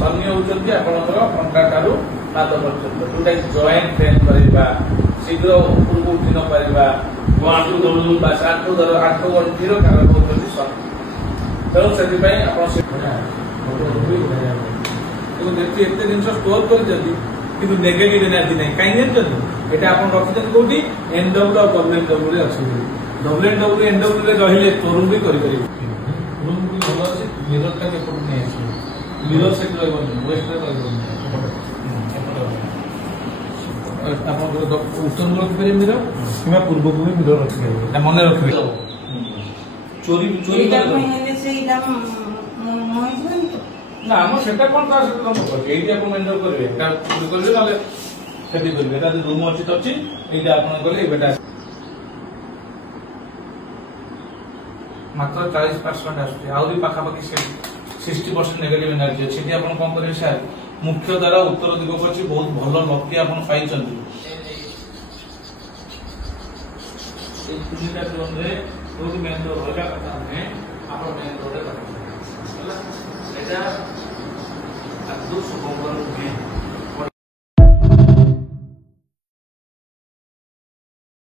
शनि होती कंटाटू पाद पर्यटन जोटा जॉइंट पेन करवा शीघ्र उपरको उठी न पारिबा आंठू धरू आंठू गंठीर कारक होती शनि तेणु से एत जिन स्टोर कर नेगेटिव एनर्जी ना कहीं जानते आप रखिंट कौटी एनडब्ल्यू और डब्ल्यूएनडब्ल्यू अच्छे डब्ल्यूएनडब्ल्यू एनडब्ल्यू रही तोरुण भी कर भल अच्छे मिरर टा नहीं आस मिरर सेट वेस्ट उत्तर को रखिपारे मिरर कि पूर्व को भी मिरर रखिपारे मन रखिए चोरी चोरी ना आम से कौन ये मेन्टर करेंगे करेंगे रूम अच्छी तो अच्छी ये आप गले मात्र 40% आसुरी पाखापाखि 60% नेगेटिव एनर्जी अच्छी कौन करेंगे सर मुख्य द्वारा उत्तर दिग को अच्छी बहुत भल लकी आप पाई मेन रोड रहा कथा आप मेन रोड